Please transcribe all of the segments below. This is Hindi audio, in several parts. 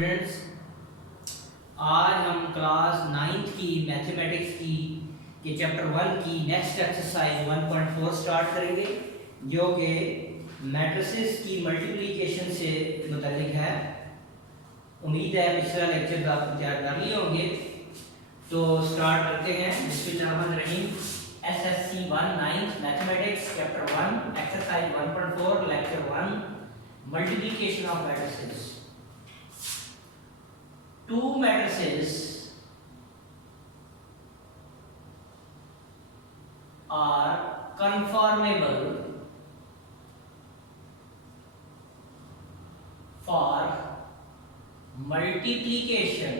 स्टूडेंट्स, आज हम क्लास 9th की मैथमेटिक्स की के चैप्टर 1 की नेक्स्ट एक्सरसाइज 1.4 स्टार्ट करेंगे, जो कि मैट्रिसेस की मल्टीप्लिकेशन से मुताल्लिक है। उम्मीद है पिछला लेक्चर आप तैयार कर लिए होंगे, तो स्टार्ट करते हैं। बिस्मिल्लाहिर्रहमानिर्रहीम। SSC 1 9th mathematics chapter 1 exercise 1.4 lecture 1 multiplication of matrices. Two matrices are conformable for multiplication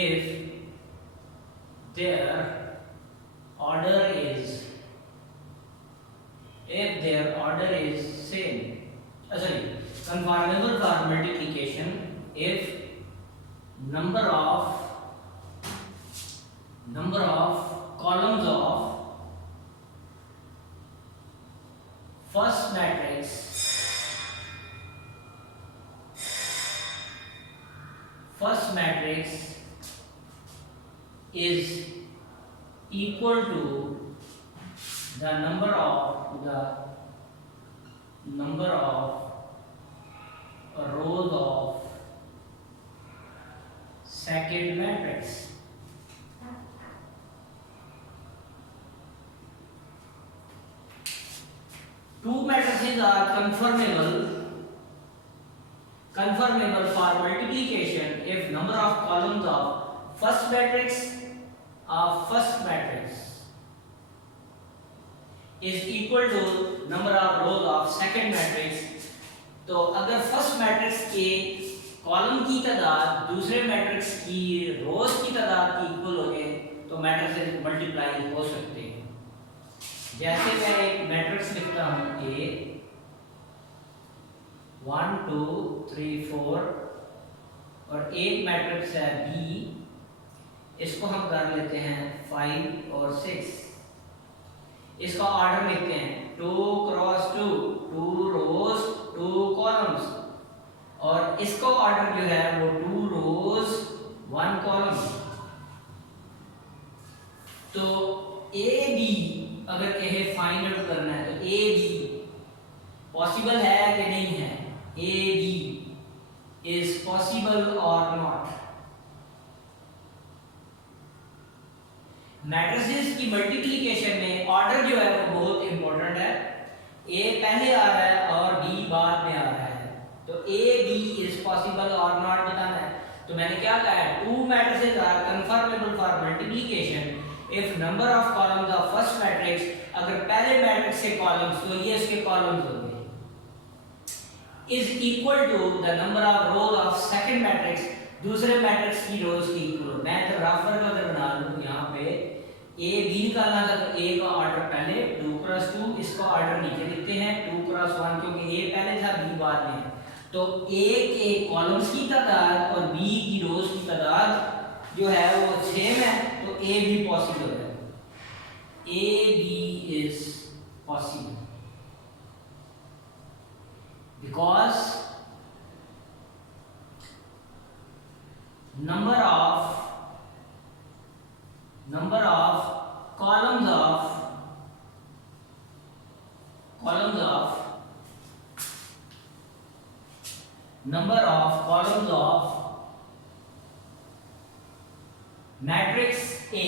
if their order is same. Conformable for multiplication if number of columns of first matrix is equal to the number of rows of second matrix. Two matrices are conformable for multiplication if number of columns of first matrix is equal to number of rows of second matrix. तो अगर फर्स्ट मैट्रिक्स के कॉलम की तादाद दूसरे मैट्रिक्स की रोज की तादाद की इक्वल हो जाए तो मैट्रिक्स मल्टीप्लाई हो सकते हैं। जैसे मैं एक मैट्रिक्स लिखता हूं A 1 2 3 4 और एक मैट्रिक्स है B, इसको हम कर लेते हैं 5 और 6। इसका ऑर्डर लिखते हैं 2 क्रॉस 2, 2 रोज 2 कॉलम्स, और इसका ऑर्डर जो है वो 2 रोज 1 कॉलम। तो ए बी अगर कहे फाइंड आउट करना है तो ए बी पॉसिबल है कि नहीं है, ए बी इज पॉसिबल और नॉट। मैट्रिसेस की मल्टीप्लिकेशन में ऑर्डर जो है वो बहुत इंपॉर्टेंट है। ए पहले आ रहा है और बी बाद में आ रहा है, तो ए बी इज पॉसिबल और नॉट बताना है। तो मैंने क्या कहा है, two matrices are conformable for multiplication if number of columns of first matrix, अगर पहले मैट्रिक्स के कॉलम्स तो ये इसके कॉलम्स होंगे, is equal to the number of rows of second matrix, दूसरे मैट्रिक्स की रोज की इक्वल। मैं तो राफर का अगर बना लूं यहाँ पे ए बी निकालना था तो ए का ऑर्डर पहले 2 क्रॉस 2, इसका ऑर्डर नीचे लिखते हैं 2 क्रॉस 1, क्योंकि ए पहले था बी बाद में है। तो ए के कॉलम्स की तादाद और बी की रोज की तादाद जो है वो सेम है, तो ए भी पॉसिबल है। A B is possible because number of columns of matrix A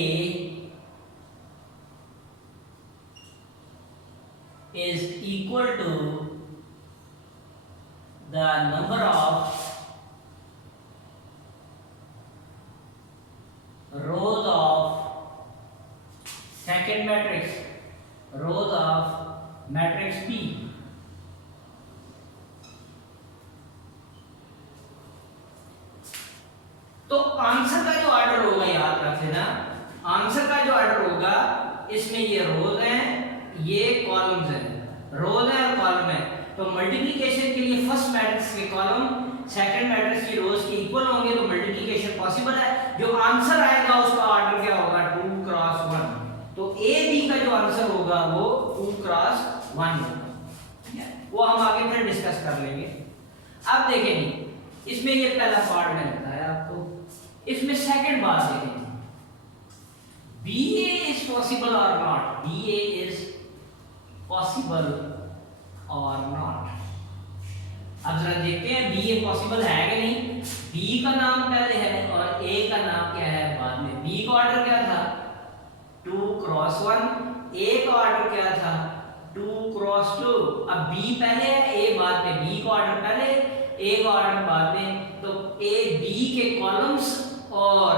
is equal to the number of rows of second matrix, rows of matrix P। तो आंसर का जो ऑर्डर होगा याद रख लेना, आंसर का जो ऑर्डर होगा इसमें ये रोज हैं, ये कॉलम्स हैं, रोज हैं और कॉलम है। तो मल्टीप्लिकेशन के लिए फर्स्ट मैट्रिक्स के कॉलम सेकंड मैट्रिक्स की रोज के इक्वल होंगे तो मल्टीप्लिकेशन पॉसिबल है। जो आंसर आएगा उसका ऑर्डर क्या होगा, 2 क्रॉस 1। तो ए बी का जो आंसर होगा वो 2 क्रॉस 1 होगा। ठीक है। वो हम आगे फिर डिस्कस कर लेंगे। अब देखेंगे इसमें ये पहला पार्ट मैंने बताया आपको, इसमें सेकंड बात देखेंगे, BA is possible or not, BA is possible or not। अब जरा देखते हैं BA पॉसिबल है कि नहीं। B का नाम पहले है और A का नाम क्या है बाद में। B का ऑर्डर क्या था 2 क्रॉस 1, A का ऑर्डर क्या था 2 क्रॉस 2। अब B पहले है A बाद में, B का ऑर्डर पहले A का ऑर्डर बाद में, तो A B के कॉलम्स और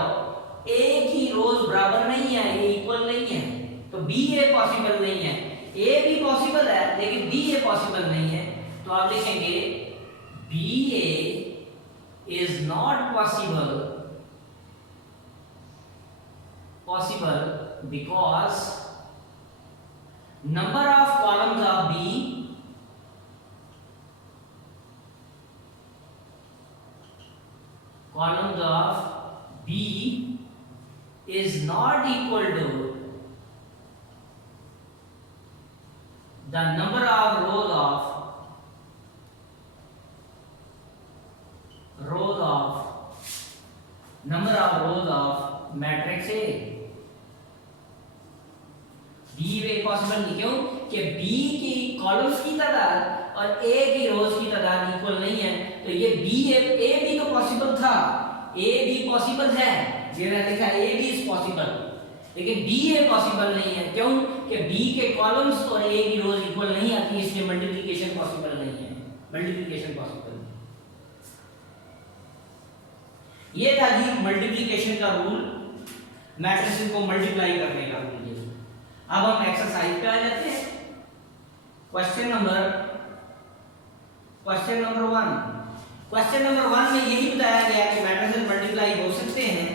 A की रोज बराबर नहीं है, ये इक्वल नहीं है, तो B A पॉसिबल नहीं है। A भी पॉसिबल है लेकिन B A पॉसिबल नहीं है, तो आप लिखेंगे BA is not possible because number of columns of B is not equal to the number of rows of matrix A। B way possible नहीं, क्यों कि B की कॉलम्स की तादाद और A की रोज की तादाद इक्वल नहीं है, तो ये A भी तो पॉसिबल था, A भी पॉसिबल है, ये मैंने लिखा A भी इज पॉसिबल, लेकिन B A पॉसिबल नहीं है, क्यों कि B के कॉलम्स और A की रोज इक्वल नहीं आती, इसलिए मल्टीप्लिकेशन पॉसिबल नहीं है, मल्टीप्लिकेशन पॉसिबल। ये था जी मल्टीप्लिकेशन का रूल, मैट्रिसेस को मल्टीप्लाई करने का रूल। ये अब हम एक्सरसाइज पे आ जाते हैं। क्वेश्चन नंबर 1 में यही बताया गया कि मैट्रिसेस मल्टीप्लाई हो सकते हैं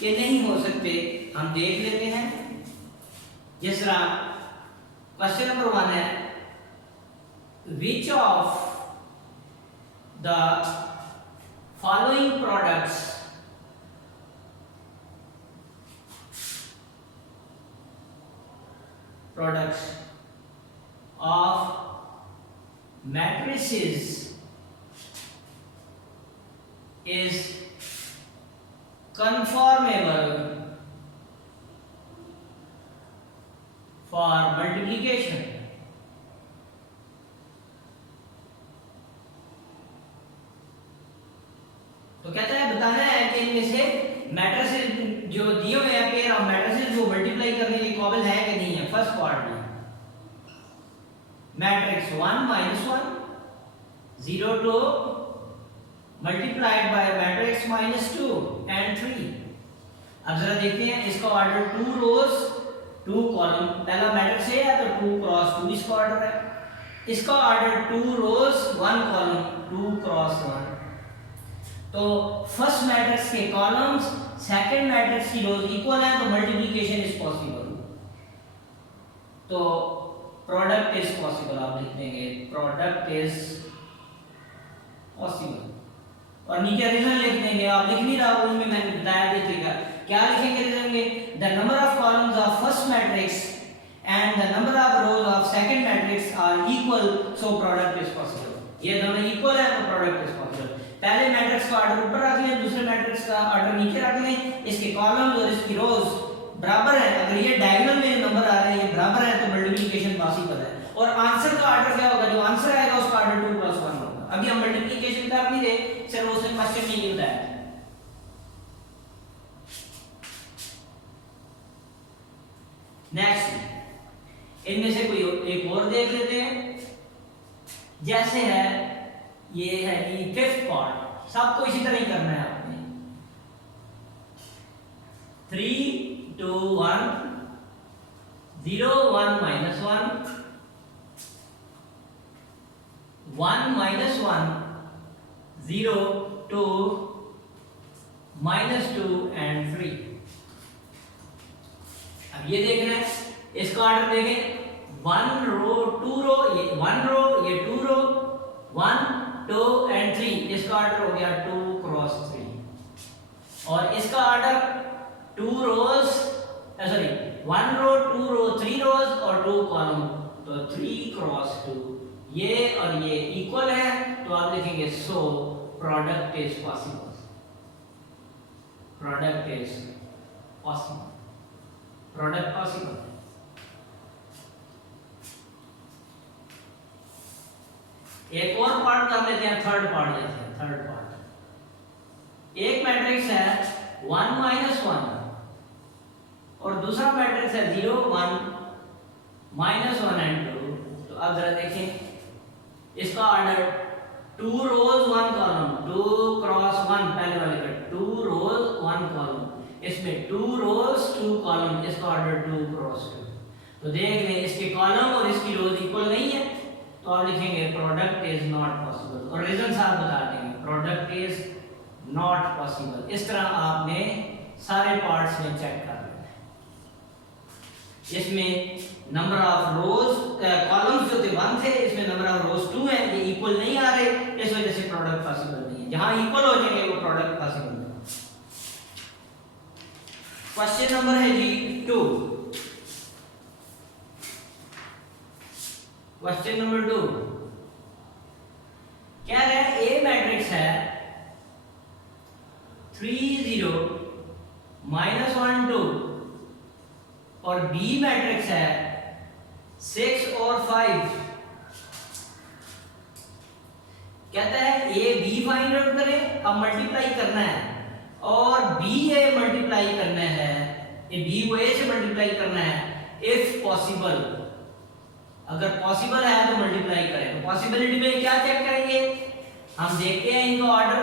कि नहीं हो सकते, हम देख लेते हैं। जिस तरह क्वेश्चन नंबर 1 है, which of the following products of matrices is conformable for multiplication। तो कहता है बताना है कि इनमें से मैट्रिसेस जो दिए हुए हैं, पेयर ऑफ मैट्रिसेस जो मल्टीप्लाई करने के काबिल है कि नहीं है। फर्स्ट पार्ट में matrix 1 - 1 0 2 multiplied by matrix -2 and 3। अब जरा देखते हैं इसका ऑर्डर 2 रोज 2 कॉलम, पहला मैट्रिक्स A है तो 2 क्रॉस 2 इसका ऑर्डर है, इसका ऑर्डर 2 रोज 1 कॉलम 2 क्रॉस 1। तो फर्स्ट मैट्रिक्स के कॉलम्स सेकंड मैट्रिक्स की रोज इक्वल है, तो मल्टीप्लिकेशन इज पॉसिबल, तो प्रोडक्ट इज पॉसिबल। आप लिख देंगे प्रोडक्ट इज पॉसिबल और नीचे रीजन लिख देंगे। आप लिख नहीं रहा उसमें मैंने बताया देखिएगा क्या लिखेंगे रीजन में, the number of columns of first matrix and the number of rows of second matrix are equal, so product is possible. ये दोनों इक्वल है तो प्रोडक्ट इज पॉसिबल। पहले मैट्रिक्स का ऑर्डर ऊपर रख लें, दूसरे मैट्रिक्स का ऑर्डर नीचे रख लें, इसके कॉलम्स और इसकी रोज बराबर है। अगर ये डायगोनल में नंबर आ रहे हैं ये बराबर है तो मल्टीप्लिकेशन पॉसिबल है। और आंसर का ऑर्डर क्या होगा, जो आंसर आएगा उसका ऑर्डर 2 + 1 होगा। अभी हम मल्टीप्लिकेशन कर नहीं रहे, सिर्फ उसने क्वेश्चन में ये बताया। नेक्स्ट इनमें से कोई एक और देख लेते हैं। जैसे है ये है कि फिफ्थ पार्ट, सबको इसी तरह ही करना है आपने। 3 2 1 0 1 - 1 1 - 1 0 2 -2 एंड 3। अब ये देखना है, इसका ऑर्डर देखें 1 रो 2 रो, ये 1 रो ये 2 रो 1 2 एंड 3, इसका ऑर्डर हो गया 2 क्रॉस 3। और इसका ऑर्डर 2 रोज सॉरी 1 रो 2 रो 3 रोज और 2 कॉलम, तो 3 क्रॉस 2 ये और ये इक्वल है तो आप लिखेंगे सो product is possible, product is possible, product possible. एक और पार्ट कर लेते हैं, थर्ड पार्ट लेते हैं। थर्ड पार्ट, एक मैट्रिक्स है 1 - 1 और दूसरा मैट्रिक्स है 0 1 -1 एंड 2। तो अब जरा देखें इसका ऑर्डर 2 रोज 1 कॉलम, 2 क्रॉस 1 पहले वाले का 2 रोज 1 कॉलम, इसमें 2 रोज 2 कॉलम, इसका ऑर्डर 2 क्रॉस 2। तो देख लें इसके कॉलम और इसकी रोज इक्वल नहीं है तो आप लिखेंगे प्रोडक्ट इज नॉट पॉसिबल और रीजन आप बता देंगे प्रोडक्ट इज नॉट पॉसिबल। इस तरह आपने सारे पार्ट्स में चेक कर लेना है। इसमें नंबर ऑफ रोज कॉलम्स जो थे 1 थे, इसमें नंबर ऑफ रोज 2 है, ये इक्वल नहीं आ रहे, इस वजह से प्रोडक्ट पॉसिबल नहीं है। जहां इक्वल हो जाएंगे वो प्रोडक्ट पॉसिबल है। क्वेश्चन नंबर है जी 2। क्वेश्चन नंबर 2 क्या है, ए मैट्रिक्स है 3 0 -1 2 और बी मैट्रिक्स है 6 और 5। कहता है ए बी फाइंड आउट करें, अब मल्टीप्लाई करना है और बी ए मल्टीप्लाई करना है, ए बी को ए से मल्टीप्लाई करना है इफ पॉसिबल। अगर पॉसिबल है तो मल्टीप्लाई करें। तो पॉसिबिलिटी में क्या चेक करेंगे, हम देखते हैं इनका ऑर्डर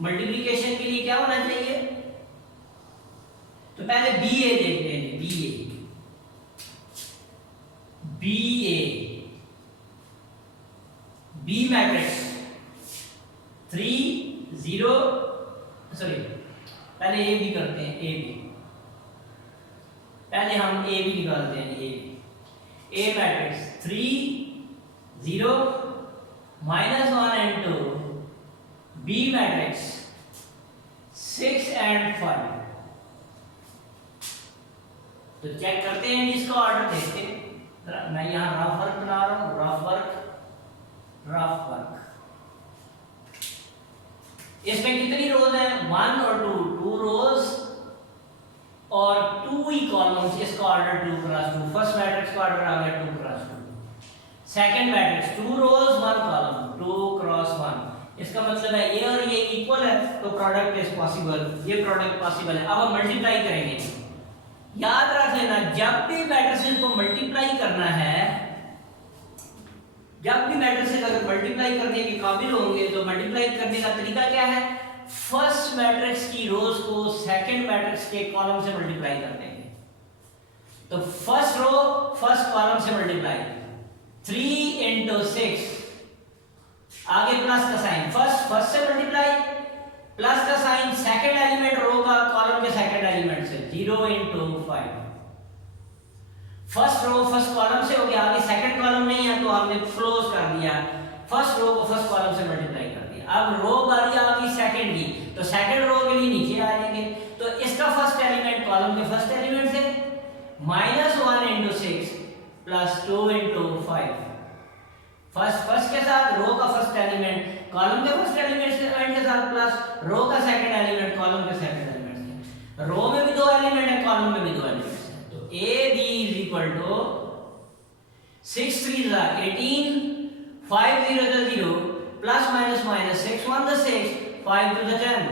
मल्टीप्लिकेशन के लिए क्या होना चाहिए। तो पहले बी ए देखते हैं, B A B matrix 3 0 sorry पहले ए बी करते हैं, ए बी पहले हम ए बी निकालते हैं। A matrix 3 0 -1 and 2, B matrix 6 and 5। तो चेक करते हैं इसका ऑर्डर देखते हैं। मैं यहां रफ वर्क बना रहा हूं, रफ वर्क। इसमें कितनी रोज है 1 और 2 रोज और 2 ही कॉलम्स, इसका ऑर्डर 2 क्रॉस 2। फर्स्ट मैट्रिक्स का ऑर्डर आ गया 2 cross 2। Second matrix 2 rows 1 column 2 cross 1। इसका मतलब है ये और ये इक्वल है तो प्रोडक्ट इज पॉसिबल, ये प्रोडक्ट पॉसिबल है। अब हम मल्टीप्लाई करेंगे। याद रख लेना जब भी मैट्रिसेस को मल्टीप्लाई करना है, जब भी मैट्रिसेस अगर मल्टीप्लाई करने के काबिल होंगे तो मल्टीप्लाई करने का तरीका क्या है, फर्स्ट मैट्रिक्स की रोज को सेकंड मैट्रिक्स के कॉलम से मल्टीप्लाई कर देंगे। तो फर्स्ट रो फर्स्ट कॉलम से मल्टीप्लाई, 3 into 6 आगे प्लस का साइन, फर्स्ट से मल्टीप्लाई प्लस का साइन सेकंड एलिमेंट रो का कॉलम के सेकंड एलिमेंट से 0 into 5। First row first column से हो गया, आगे सेकंड कॉलम नहीं है तो हमने क्लोज कर दिया, फर्स्ट रो को फर्स्ट कॉलम से मल्टीप्लाई कर दिया। अब रो बारी आ गई सेकंड की, तो सेकंड रो के लिए नीचे आ जाएंगे। तो इसका फर्स्ट एलिमेंट कॉलम के फर्स्ट एलिमेंट से -1 into 6 प्लस 2 into 5। फर्स्ट के साथ रो का फर्स्ट एलिमेंट कॉलम के फर्स्ट एलिमेंट के साथ प्लस रो का सेकंड एलिमेंट कॉलम के सेकंड एलिमेंट से। रो में भी 2 एलिमेंट है, कॉलम में भी 2 एलिमेंट है। तो A B is equal to 6 3 18 5 0 0 plus minus 6 1 6 5 2 10।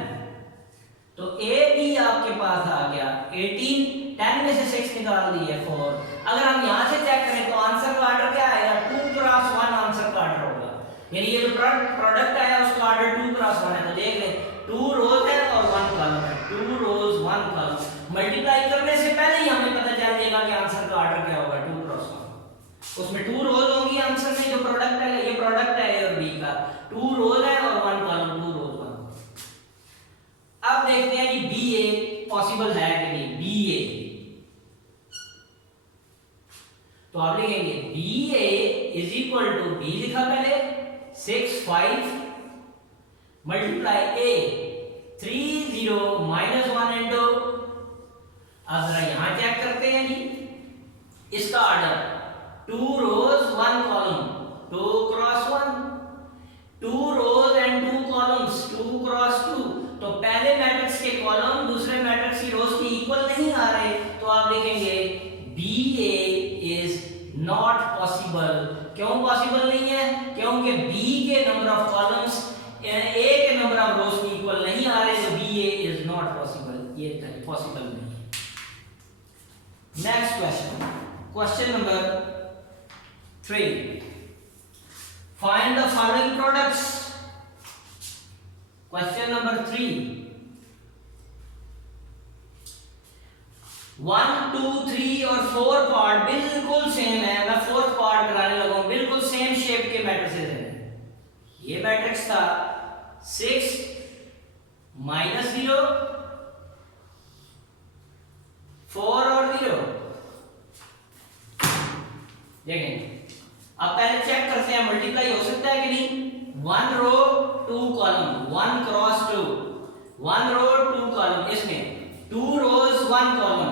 तो ए बी आपके पास आ गया 18, 10 में से 6 निकाल दिए 4। अगर हम यहां से चेक करें तो आंसर का ऑर्डर क्या आएगा, 2 क्रॉस 1 आंसर का ऑर्डर होगा। यानी ये जो प्रोडक्ट आया उसका ऑर्डर 2 क्रॉस 1 है। तो देख ले 2 रोज है और 1 कॉलम है, 2 रोज 1 कॉलम। मल्टीप्लाई करने से पहले ही हमें पता चल जाएगा कि आंसर का ऑर्डर क्या होगा, 2 क्रॉस 1। उसमें 2 रोज होंगी आंसर में, जो प्रोडक्ट है ये प्रोडक्ट है ए और बी का, 2 रोज है और 1 कॉलम, 2 रोज 1। अब देखते हैं कि बी ए पॉसिबल है कि नहीं। बी ए तो आप लिखेंगे B A is equal to, B लिखा पहले 6 5 मल्टीप्लाई ए 3 0 -1 एंड 2। अब जरा यहां चेक करते हैं जी, इसका order 2 rows 1 column 2 cross 1, 2 rows and 2 columns, 2 cross 2। तो पहले मैट्रिक्स के कॉलम दूसरे मैट्रिक्स की रोज की इक्वल नहीं आ रहे, तो आप लिखेंगे BA इज नॉट पॉसिबल। क्यों पॉसिबल नहीं है? क्योंकि B के नंबर ऑफ कॉलम्स A के नंबर ऑफ रोज की इक्वल नहीं आ रहे, तो BA इज नॉट पॉसिबल, ये पॉसिबल नहीं है। Next question, question number 3, find the following products. Question number 3, 1 2 3 और 4 पार्ट बिल्कुल सेम है। मैं 4th पार्ट कराने लगा हूं, बिल्कुल सेम शेप के मैट्रिसेस हैं। ये मैट्रिक्स था 6 -0 4 और 0। देखें, अब पहले चेक करते हैं मल्टीप्लाई हो सकता है कि नहीं। 1 row 2 column, 1 cross 2, 1 row 2 column, इसमें 2 रोज 1 कॉलम,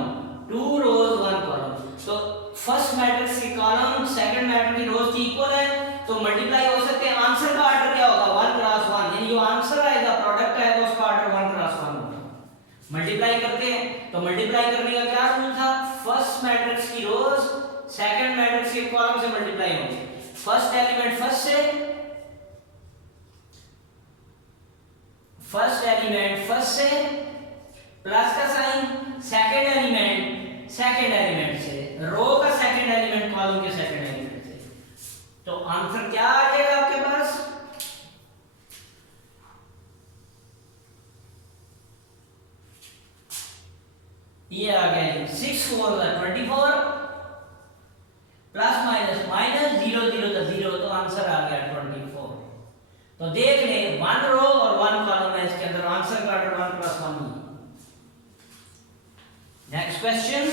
2 रोज 1 कॉलम। तो फर्स्ट मैट्रिक्स की कॉलम सेकंड मैट्रिक्स की रोज की इक्वल है, तो मल्टीप्लाई हो सकते हैं। आंसर का ऑर्डर क्या होगा? 1 क्रॉस 1, यानी जो आंसर आएगा प्रोडक्ट है तो उसका ऑर्डर 1 क्रॉस 1 होगा। मल्टीप्लाई करते हैं, तो मल्टीप्लाई करने का क्या रूल था? फर्स्ट मैट्रिक्स की रोज सेकंड मैट्रिक्स के कॉलम से मल्टीप्लाई होंगे। फर्स्ट एलिमेंट फर्स्ट से, फर्स्ट एलिमेंट फर्स्ट से प्लस का sign, second element second element से, रो का सेकंड एलिमेंट कॉलम के सेकंड एलिमेंट से। तो आंसर क्या आ जाएगा आपके पास? ये आ गया 6 4 24 प्लस माइनस माइनस 0 0 0, तो आंसर आ गया 24। तो देख ले 1 रो और 1 कॉलम है इसके अंदर, आंसर का ऑर्डर 1 + 1 ही। Next question,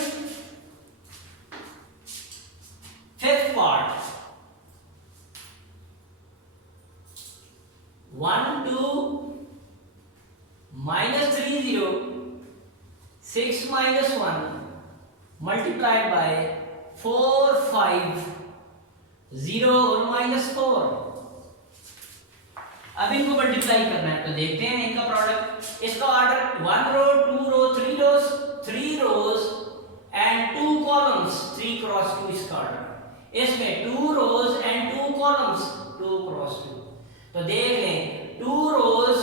5th part, 1 2 -3 0 6 -1 multiplied by 4 5 0 और -4। अब इनको मल्टीप्लाई करना है, तो देखते हैं इनका प्रोडक्ट। इसका order 1 row 2 row 3 rows, 3 rows and 2 columns, 3 cross 2 इसका ऑर्डर। इसमें 2 रोज एंड 2 कॉलम्स, 2 क्रॉस 2। तो देख लें 2 रोज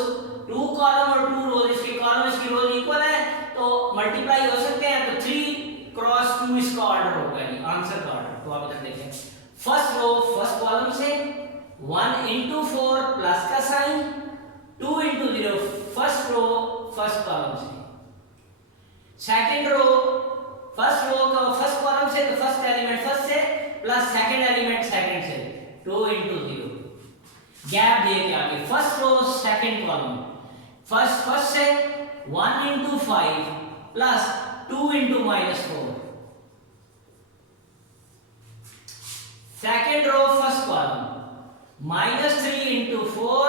2 कॉलम और 2 रोज, इसके कॉलम इसकी रोज इक्वल है, तो मल्टीप्लाई हो सकते हैं। तो 3 क्रॉस 2 इसका ऑर्डर होगा, ये आंसर का ऑर्डर। तो आप इधर देखें, फर्स्ट रो फर्स्ट कॉलम से 1 × 4 प्लस का sign, 2 × 0 first row first column से, सेकंड रो फर्स्ट रो का फर्स्ट कॉलम से, तो फर्स्ट एलिमेंट फर्स्ट से प्लस सेकंड एलिमेंट सेकंड से, 2 × 0 गैप दे के आगे first row second column, first से 1 × 5 plus 2 × -4, second row first column -3 × 4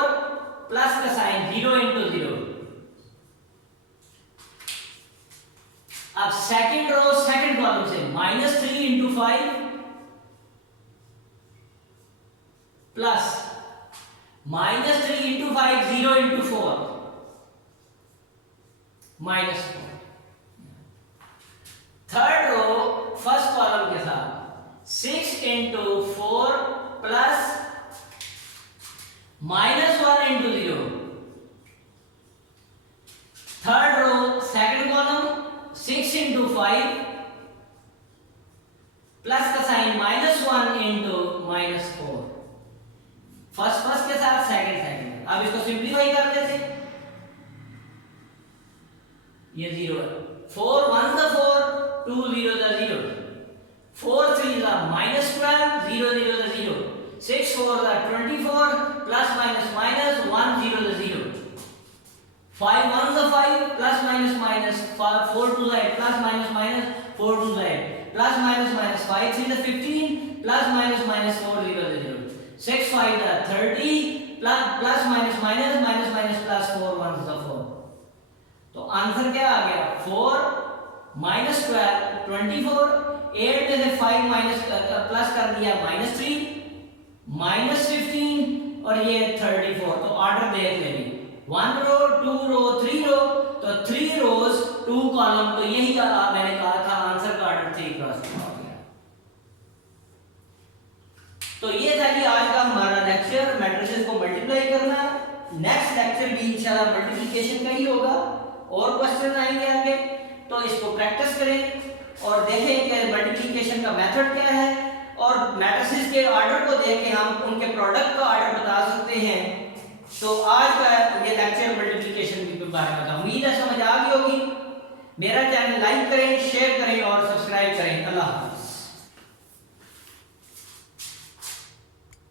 plus का साइन 0 × 0। अब सेकंड रो सेकंड कॉलम से -3 × 5 plus -3 × 5 0 × 4 -4। Third row first column के साथ 6 × 4 plus -1 × 0। Third row second column 6 × 5 plus का साइन -1 × -4। फर्स्ट के साथ सेकंड। अब इसको सिंप्लीफाई कर लेते हैं, ये 0 है, 4 1 4 2 0 0, 4 3 -12 0 0 0, 6 4 24 plus minus minus 1 0 0, 5 1 5 plus minus 4 2 plus minus 4 2 plus minus 5 3 15 plus minus 4 0 0, 6 5 30 plus minus plus 4 1 4। तो आंसर क्या आ गया 4 -12 24, 8 में से 5 माइनस प्लस कर दिया -3, -15 और ये 34। तो ऑर्डर देख लेंगे, 1 रो 2 रो 3 रो, तो 3 रोज 2 कॉलम। तो यही मैंने कहा था आंसर का ऑर्डर 3 क्रॉस 2 हो गया। तो ये था कि आज का हमारा लेक्चर मैट्रिसेस को मल्टीप्लाई करना। नेक्स्ट लेक्चर भी इंशाल्लाह मल्टीप्लिकेशन का ही होगा, और क्वेश्चन आएंगे आगे, तो इसको प्रैक्टिस करें और देखें कि मल्टीप्लिकेशन का मेथड क्या है, और मैट्रिसेस के ऑर्डर को देख के हम उनके प्रोडक्ट का ऑर्डर बता सकते हैं। तो आज का ये लेक्चर मल्टीप्लिकेशन के बारे में था। उम्मीद है समझ आ गई होगी। मेरा चैनल लाइक करें, शेयर करें और सब्सक्राइब करें। अल्लाह हाफ़िज़।